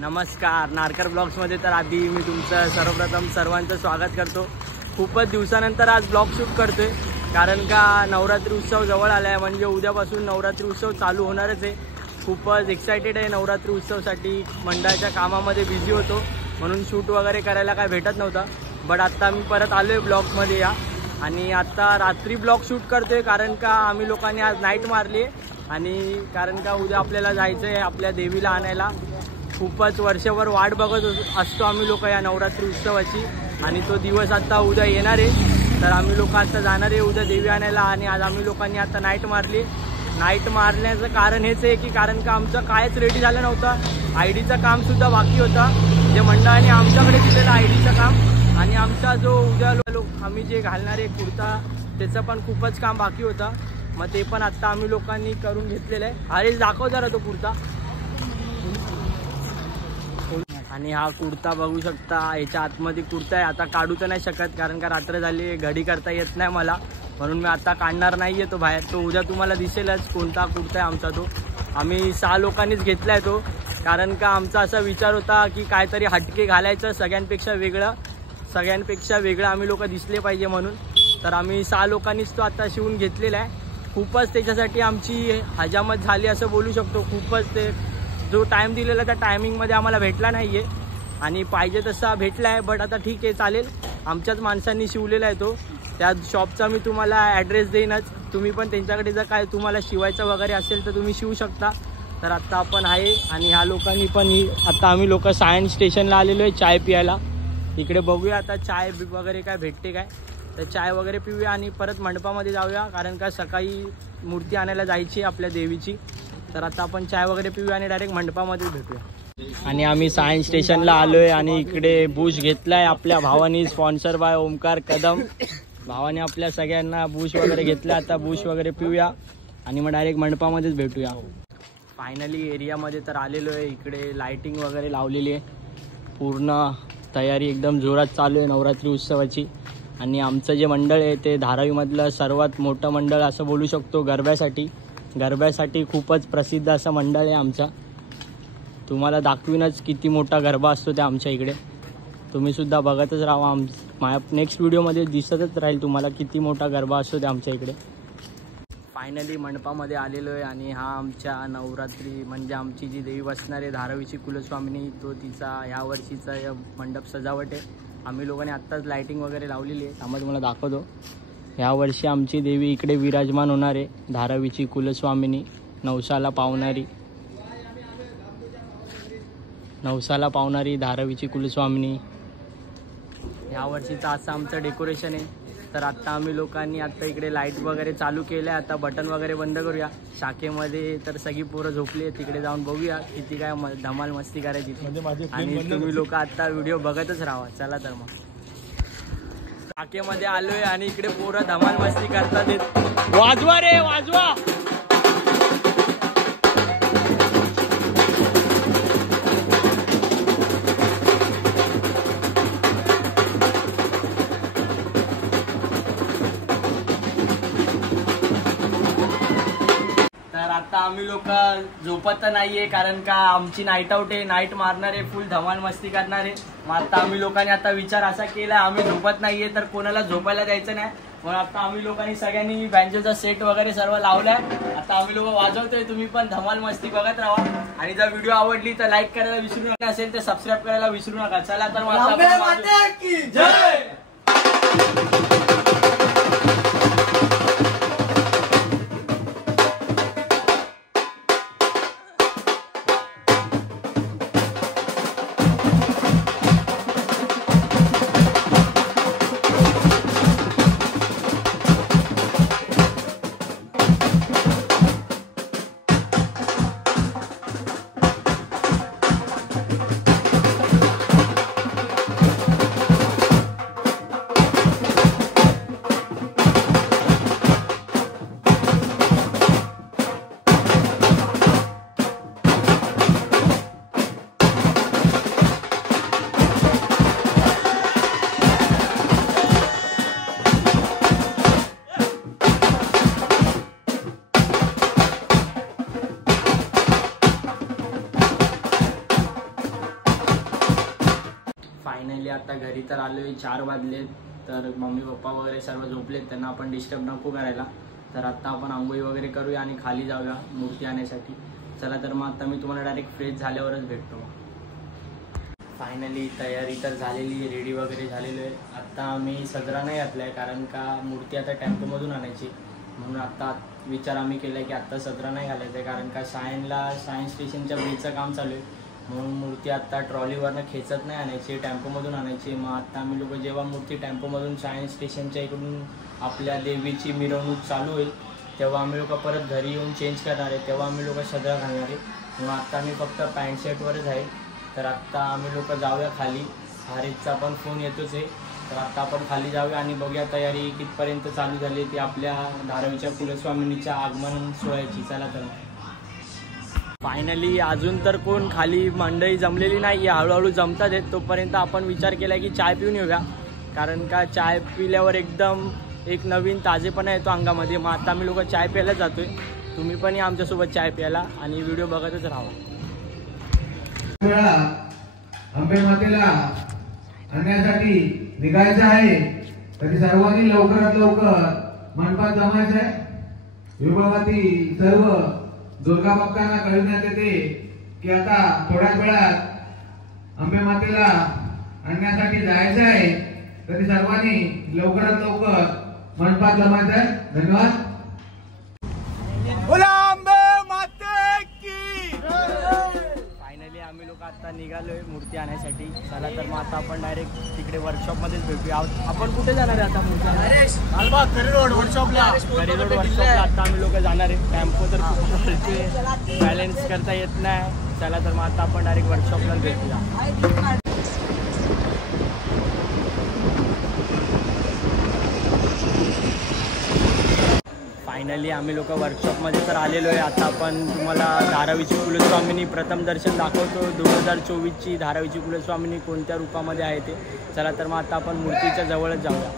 नमस्कार, नारकर ब्लॉग्समध्ये तर आधी मी तुमचं सर्वप्रथम सर्वांचं स्वागत करतो। खूपच दिवसानंतर आज ब्लॉग शूट करतोय, कारण का नवरात्री उत्सव जवळ आला आहे, म्हणजे उद्यापासून नवरात्री उत्सव चालू होणारच आहे। खूपच एक्साइटेड आहे नवरात्री उत्सवसाठी। मंडळाच्या कामामध्ये बिझी होतो, म्हणून शूट वगैरे करायला काय भेटत नव्हता। बट आता मी परत आलोय ब्लॉगमध्ये या, आणि आता रात्री ब्लॉग शूट करतोय, कारण का आम्ही लोकांनी आज नाईट मारली आहे, आणि कारण का उद्या आपल्याला जायचं आहे आपल्या देवीला आणायला। खूपच वर्षभर वाट बघत असतो आम्ही लोक या नवरात्री उत्सवाची, आणि तो दिवस आता उद्या येणार आहे। तर आम्ही लोक आता जाणार आहे उद्या देवी आणायला, आणि आज आम्ही लोकांनी आता नाईट मारली। नाईट मारण्याचं कारण हेच आहे की कारण का आमचं कायच रेडी झालं नव्हतं। आयडीचं काम सुद्धा बाकी होतं, जे मंडळाने आमच्याकडे दिलेलं आयडीचं काम, आणि आमचा जो उद्या आम्ही जे घालणारे कुर्ता त्याचं पण खूपच काम बाकी होतं। मग ते पण आता आम्ही लोकांनी करून घेतलेलं आहे। अरे दाखव जरा तो कुर्ता। आणि हा कुर्ता बघू शकता, याच्या आतमध्ये कुर्ता आहे। आता काढू तर नाही शकत, कारण का रात्र झाली, घडी करता येत नाही मला, म्हणून मी आता काढणार नाही आहे तो बाहेर। तो उद्या तुम्हाला दिसेलच कोणता कुर्ता आहे आमचा। तो आम्ही 6 लोकांनीच घेतला आहे तो, कारण का आमचा असा विचार होता की काहीतरी हटके घालायचं, सगळ्यांपेक्षा वेगळं आम्ही लोक दिसले पाहिजे म्हणून। तर आम्ही 6 लोकांनीच तो आता शिवून घेतलेला आहे। खूपच त्याच्यासाठी आमची हजामत झाली असं बोलू शकतो। खूपच ते जो टाइम दिलेला त्या टायमिंगमध्ये आम्हाला भेटला नाही आहे, आणि पाहिजे तसा भेटला आहे। बट आता ठीक आहे, चालेल, आमच्याच माणसांनी शिवलेला आहे तो। त्या शॉपचा मी तुम्हाला ॲड्रेस देईनच, तुम्ही पण त्यांच्याकडे जर काय तुम्हाला शिवायचं वगैरे असेल तर तुम्ही शिवू शकता। तर आत्ता आपण आहे, आणि ह्या लोकांनी पण आता आम्ही लोक सायन्स स्टेशनला आलेलो आहे चाय पियाला। इकडे बघूया आता चाय वगैरे काय भेटते काय, तर चाय वगैरे पिऊया आणि परत मंडपामध्ये जाऊया, कारण का सकाळी मूर्ती आणायला जायची आपल्या देवीची। तर आता आपण चाय वगैरे पिऊया आणि डायरेक्ट मंडपामध्ये भेटूया। आणि आम्ही सायन्स स्टेशनला आलोय, आणि इकडे बुश घेतलाय आपल्या भावानी, स्पॉन्सर बाय ओमकार कदम। भावाने आपल्या सगळ्यांना बुश वगैरे घेतला। आता बुश वगैरे पिऊया आणि मग डायरेक्ट मंडपामध्येच भेटूया। फायनली एरियामध्ये तर आलेलो आहे। इकडे लाइटिंग वगैरे लावलेली आहे, पूर्ण तयारी एकदम जोरात चालू आहे नवरात्री उत्सवाची। आणि आमचं जे मंडळ आहे ते धारावीमधलं सर्वात मोठं मंडळ असं बोलू शकतो। गरब्यासाठी खूपच प्रसिद्ध असं मंडळ आहे आमचा। तुम्हाला दाखवीनच किती मोठा गरबा असतो ते आमच्या इकडे, तुम्ही सुद्धा बघतच राहा। माझ्या नेक्स्ट व्हिडिओमध्ये दिसतच राहील तुम्हाला किती मोठा गरबा असतो ते आमच्या इकडे। फायनली मंडपामध्ये आलेलो आहे, आणि हा आमच्या नवरात्री म्हणजे आमची जी देवी बसणार आहे धारावीची कुलस्वामिनी, तो तिचा ह्या वर्षीचा मंडप सजावट आहे। आम्ही लोकांनी आत्ताच लाइटिंग वगैरे लावलेली आहे, त्यामुळे तुम्हाला दाखवतो। ह्या वर्षी आमची देवी इकडे विराजमान होणार आहे, धारावीची कुलस्वामिनी, नवसाला पावणारी धारावीची कुलस्वामिनी। ह्या वर्षीचं असं आमचं डेकोरेशन आहे। तर आता आम्ही लोकांनी आता इकडे लाईट वगैरे चालू केलं आहे। आता बटन वगैरे बंद करूया। शाखेमध्ये तर सगळी पोरं झोपली आहे, तिकडे जाऊन बघूया किती काय धमाल मस्ती करायची, आणि तुम्ही लोक आता व्हिडिओ बघतच राहा। चला तर मग शाखेमध्ये आलोय, आणि इकडे पोरं धमाल मस्ती करतात। वाजवा रे वाजवा। आता आम्ही लोक झोपत तर नाहीये, कारण का आमची नाईट आउट आहे, नाईट मारणार आहे, फुल धमाल मस्ती करणार आहे। मग आता आम्ही लोकांनी आता विचार असा केला, आम्ही झोपत नाहीये तर कोणाला झोपायला द्यायचं नाही, म्हणून आता आम्ही लोकांनी सगळ्यांनी बँजोचा सेट वगैरे सर्व लावलाय। आता आम्ही लोक वाजवतोय, तुम्ही पण धमाल मस्ती बघत राहा। आणि जर व्हिडिओ आवडली तर लाईक करायला विसरू नका, असेल तर सबस्क्राईब करायला विसरू नका। चला तर फायनली आता घरी तर आलोय, 4 वाजलेत. तर मम्मी पप्पा वगैरे सर्व झोपलेत, त्यांना आपण डिस्टर्ब नको करायला. तर आता आपण आंघोळी वगैरे करूया आणि खाली जाऊया मूर्ती आणण्यासाठी. चला तर मग आता मी तुम्हाला डायरेक्ट फ्रेश झाल्यावरच भेटतो. फायनली तयारी तर झालेली, रेडी वगैरे झालेलो आहे. आता मी सदरा नाही घातला आहे कारण का मूर्ती आता टेम्पोमधून आणायची, म्हणून आता विचार आम्ही केला की आत्ता सदरा नाही घालायचं आहे कारण का सायन्स स्टेशनच्या ब्रिजचं काम चालू आहे. म्हणून मूर्ती आत्ता ट्रॉलीवरनं खेचत नाही आणायची, टेम्पोमधून आणायची. मग आत्ता आम्ही लोक जेव्हा मूर्ती टेम्पोमधून सायन्स स्टेशनच्या इकडून आपल्या देवीची मिरवणूक चालू होईल तेव्हा आम्ही लोक परत घरी येऊन चेंज करणार आहे, तेव्हा आम्ही लोक सदरा घालणार आहे. म्हणून आत्ता आम्ही फक्त पॅन्ट शर्टवरच आहे. तर आत्ता आम्ही लोक जाऊया खाली. हारिसचा पण फोन येतोच आहे. तर आत्ता आपण खाली जाऊया आणि बघूया तयारी कितपर्यंत चालू झाली ती आपल्या धारावीच्या कुलस्वामिनीच्या आगमन सोहळ्याची. चला तर फायनली अजून तर कोण खाली मंडळी जमलेली नाही आहे, हळूहळू जमतात आहेत. तोपर्यंत आपण विचार केला की चाय पिऊन येऊया, कारण का चाय पिल्यावर एकदम एक नवीन ताजेपणा येतो अंगामध्ये. मग आता आम्ही लोक चाय प्यायला जातोय. तुम्ही पण या आमच्यासोबत चाय प्यायला आणि व्हिडिओ बघतच राहा. अंबे मातेला आणण्यासाठी निघायचं आहे, तरी सर्वांनी लवकरात लवकर मंडपात जमायचं आहे. विभागातील सर्व दुर्गा भक्तांना कळविण्यात येते की आता थोड्या वेळात अंबे मातेला आणण्यासाठी जायचं आहे, तरी सर्वांनी लवकरात लवकर मंडपात जमायचं आहे. धन्यवाद. फायनली आम्ही लोक आता निघालोय मूर्ती आणण्यासाठी. चला तर मग आता आपण डायरेक्ट तिकडे वर्कशॉपमध्येच भेटूया. आपण कुठे जाणार आहे आता मूर्ती? करी रोड वर्कशॉपला आता आम्ही लोक जाणार आहे. टेम्पो तर खूप बॅलन्स करता येत नाही. चला तर मग आता आपण डायरेक्ट वर्कशॉपला भेटूया. फायनली आम्ही लोक वर्कशॉपमध्ये तर आलेलो आहे. आता आपण तुम्हाला धारावीची कुलस्वामिनी प्रथम दर्शन दाखवतो. 2024ची धारावीची कुलस्वामिनी कोणत्या रूपामध्ये आहे ते. चला तर मग आता आपण मूर्तीच्या जवळच जाऊया.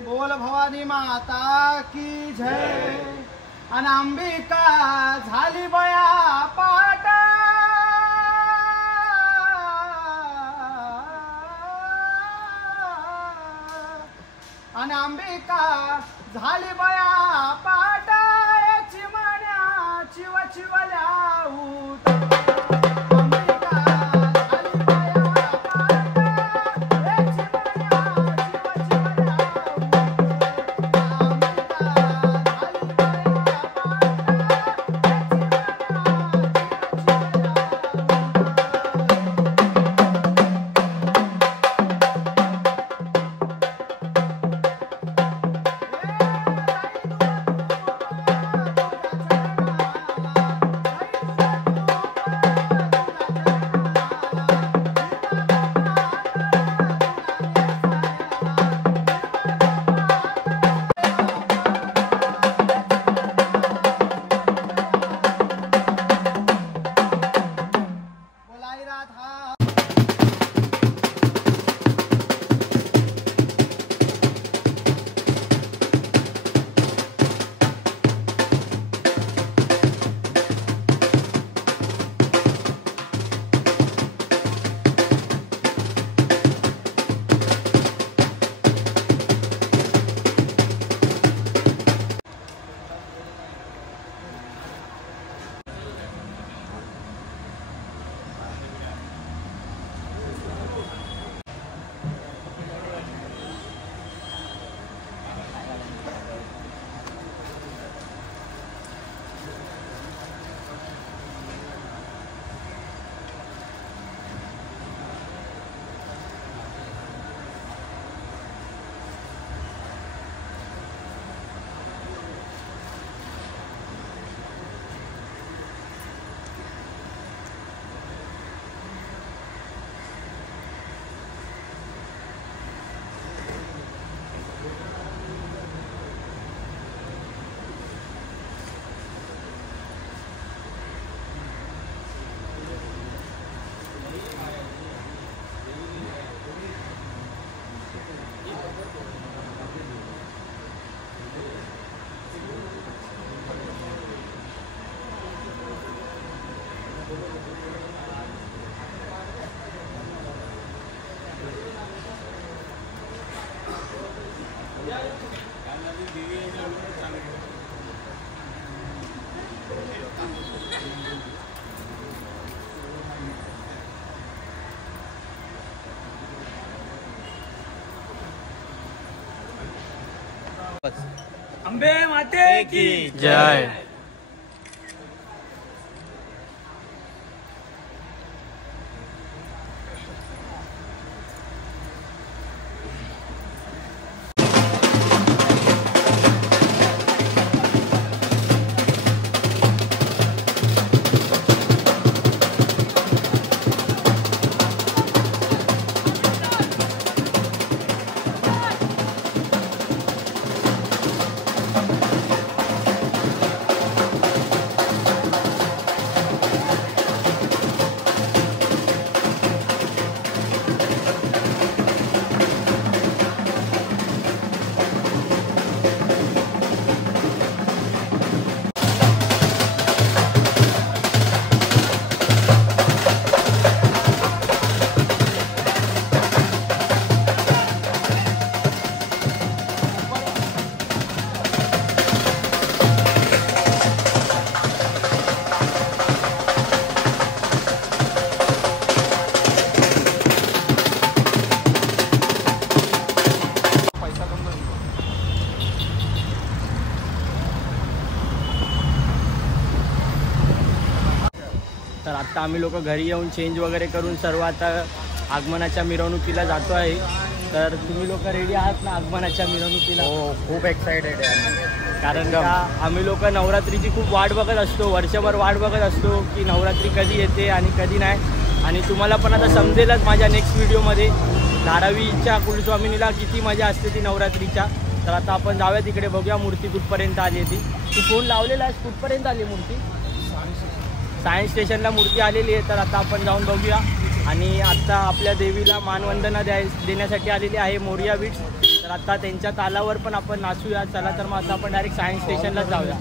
बोल भवानी माता की जय. अनांबिका झाली बया पाट. आणि अंबिका झाली बया पाट चिमण्या चिवल्या उत अंबिका झाली बया पाट चिमण्या चिवल्या उत अंबिका झाली बया बोलाई राधा अंबे माते की जय. तर आत्ता आम्ही लोक घरी येऊन चेंज वगैरे करून सर्व आता आगमनाच्या मिरवणुकीला जातो आहे. तर तुम्ही लोक रेडी आहात ना आगमनाच्या मिरवणुकीला? हो, खूप एक्साइटेड आहे. कारण का आम्ही लोक नवरात्रीची खूप वाट बघत असतो, वर्षभर वाट बघत असतो की नवरात्री कधी येते आणि कधी नाही. आणि तुम्हाला पण आता समजेलच माझ्या नेक्स्ट व्हिडिओमध्ये धारावीच्या कुलस्वामिनीला किती मजा असते ती नवरात्रीच्या. तर आता आपण जाऊया तिकडे, बघूया मूर्ती कुठपर्यंत आली आहे ती. तू फोन लावलेला आहेस, कुठपर्यंत आली मूर्ती? सायन्स स्टेशनला मूर्ती आलेली आहे. तर आता आपण जाऊन बघूया. आणि आत्ता आपल्या देवीला मानवंदना देण्यासाठी आलेली आहे मोरिया बीट्स. तर आता त्यांच्या तालावर पण आपण नाचूया. चला तर मग आता आपण डायरेक्ट सायन्स स्टेशनला जाऊया.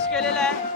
प्रवेश केलेला आहे.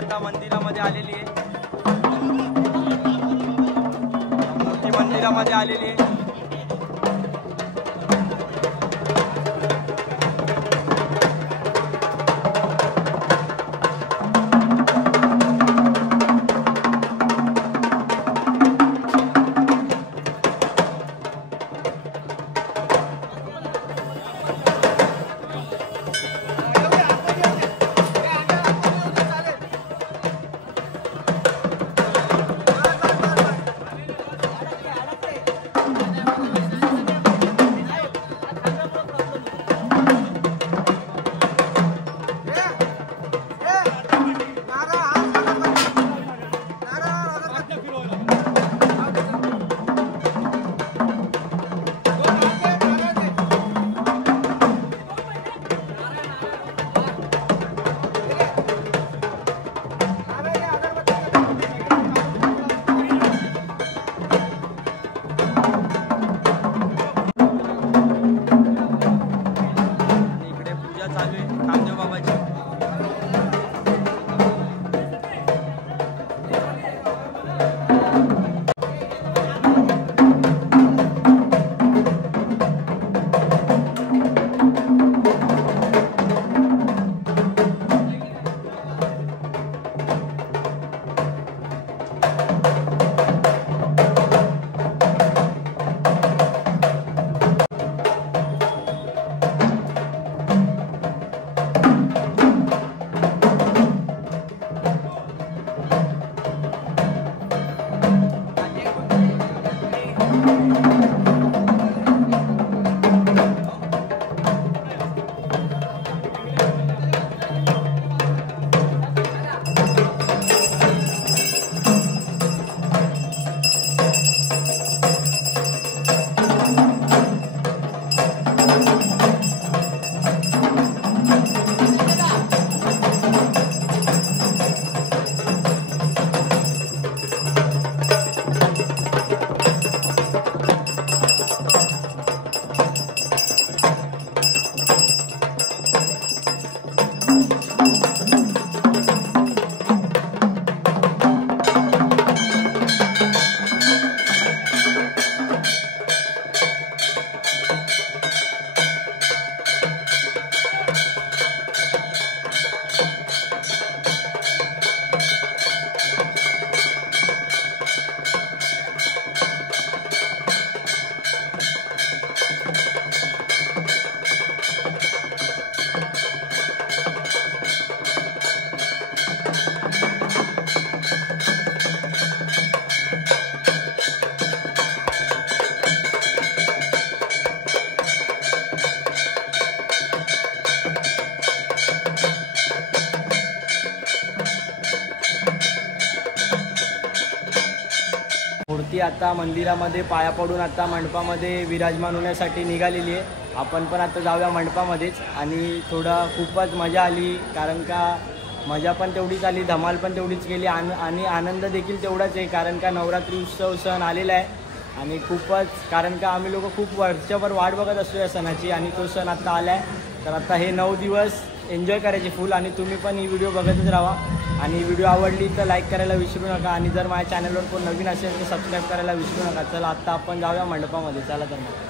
आता मंदिरामध्ये आलेली आहे, मूर्ती मंदिरामध्ये आलेली आहे. मूर्ती आता मंदिरामध्ये पाया पडून आता मंडपामध्ये विराजमान होण्यासाठी निघालेली आहे. आपण पण आता जाऊया मंडपामध्येच. आणि थोडं खूपच मजा आली, कारण का मजा पण तेवढीच आली, धमाल पण तेवढीच केली आणि आनंद देखील तेवढाच आहे, कारण का नवरात्री उत्सव सण आलेला आहे. आणि खूपच, कारण का आम्ही लोक खूप वर्षभर वाट बघत असतो या सणाची, आणि तो सण आता आला आहे. तर आता हे 9 दिवस एन्जॉय करायचे फुल. आणि तुम्ही पण ही व्हिडिओ बघतच राहा. आणि व्हिडिओ आवडली तर लाईक करायला विसरू नका. आणि जर माझ्या चॅनलवर कोण नवीन असेल तर सबस्क्राईब करायला विसरू नका. चला आत्ता आपण जाऊया मंडपामध्ये. चला तर मग.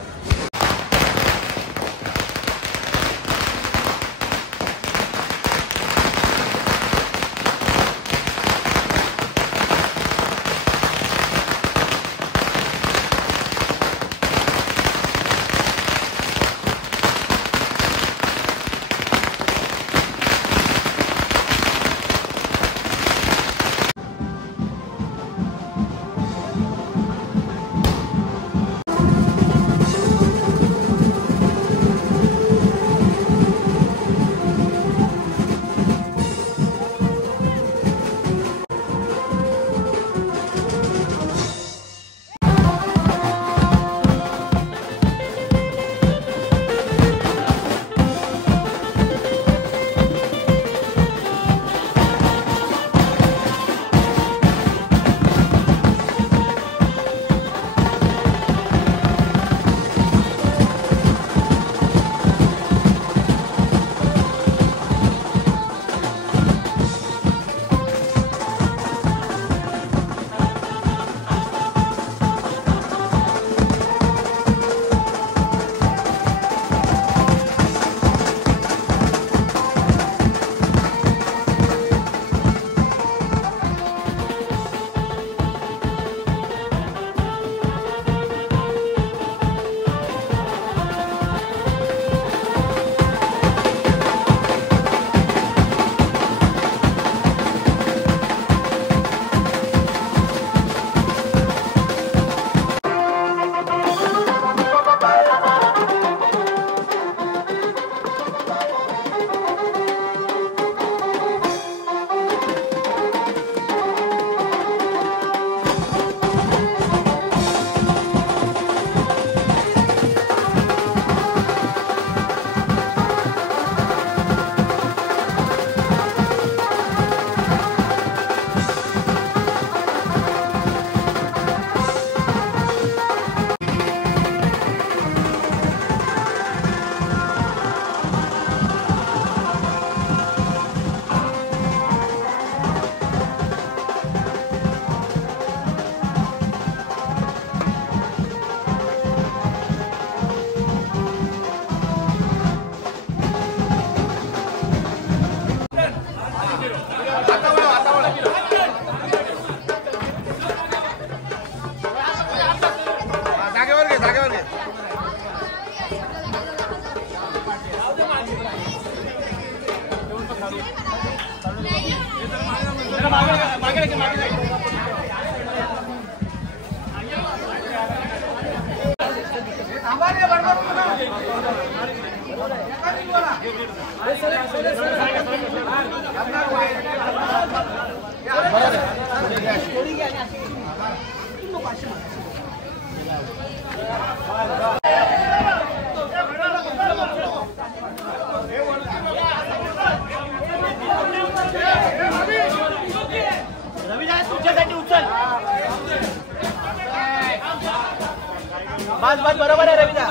बस बस बरोबर आहे रविदा.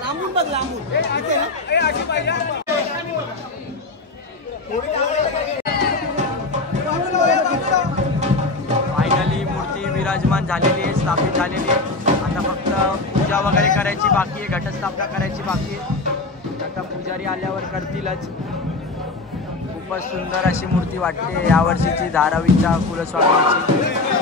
लांबून बघ लांबून फायनली मूर्ती विराजमान झालेली आहे, स्थापित झालेली आहे. आता फक्त पूजा वगैरे करायची बाकी आहे, घटस्थापना करायची बाकी आहे. आता पुजारी आल्यावर करतीलच. खूपच सुंदर अशी मूर्ती वाटते यावर्षीची धारावीच्या कुलस्वामीची.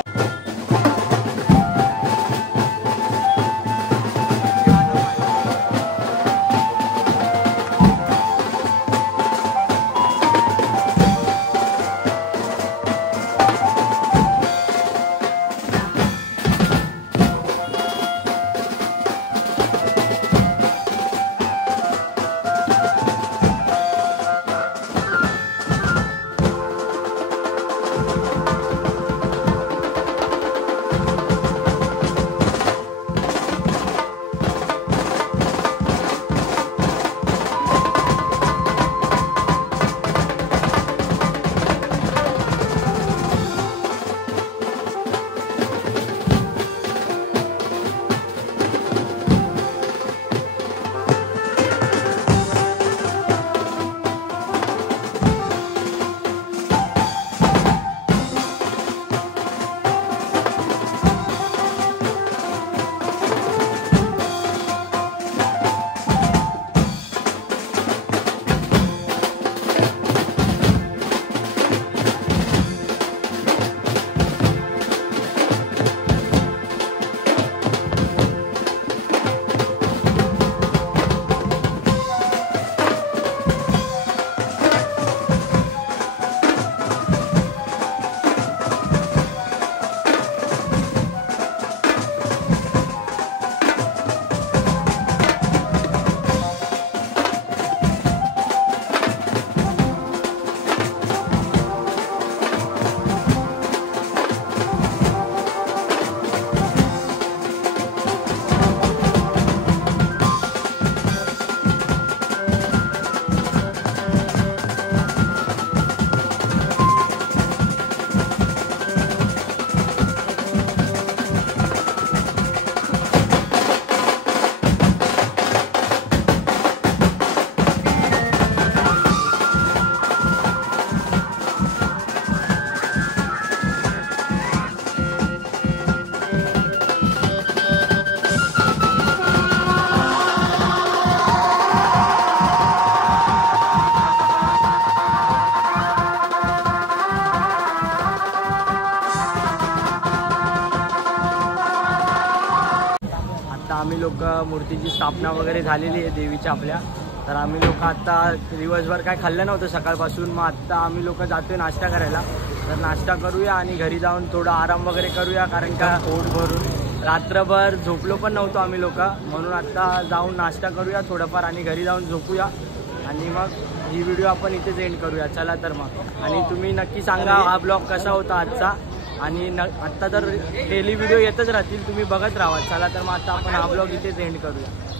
मूर्तीची स्थापना वगैरे झालेली आहे देवीच्या आपल्या. तर आम्ही लोक आत्ता दिवसभर काय खाल्लं नव्हतं सकाळपासून, मग आत्ता आम्ही लोक जातोय नाश्ता करायला. तर नाश्ता करूया आणि घरी जाऊन थोडा आराम वगैरे करूया, कारण का पोट भरून रात्रभर झोपलो पण नव्हतो आम्ही लोक. म्हणून आत्ता जाऊन नाश्ता करूया थोडंफार आणि घरी जाऊन झोपूया आणि मग ही व्हिडिओ आपण इथेच एंड करूया. चला तर मग. आणि तुम्ही नक्की सांगा हा ब्लॉग कसा होता आजचा. आणि आत्ता तर डेली व्हिडिओ येतच राहतील, तुम्ही बघत राहा. चला तर मग आता आपण हा ब्लॉग इथेच एंड करूया.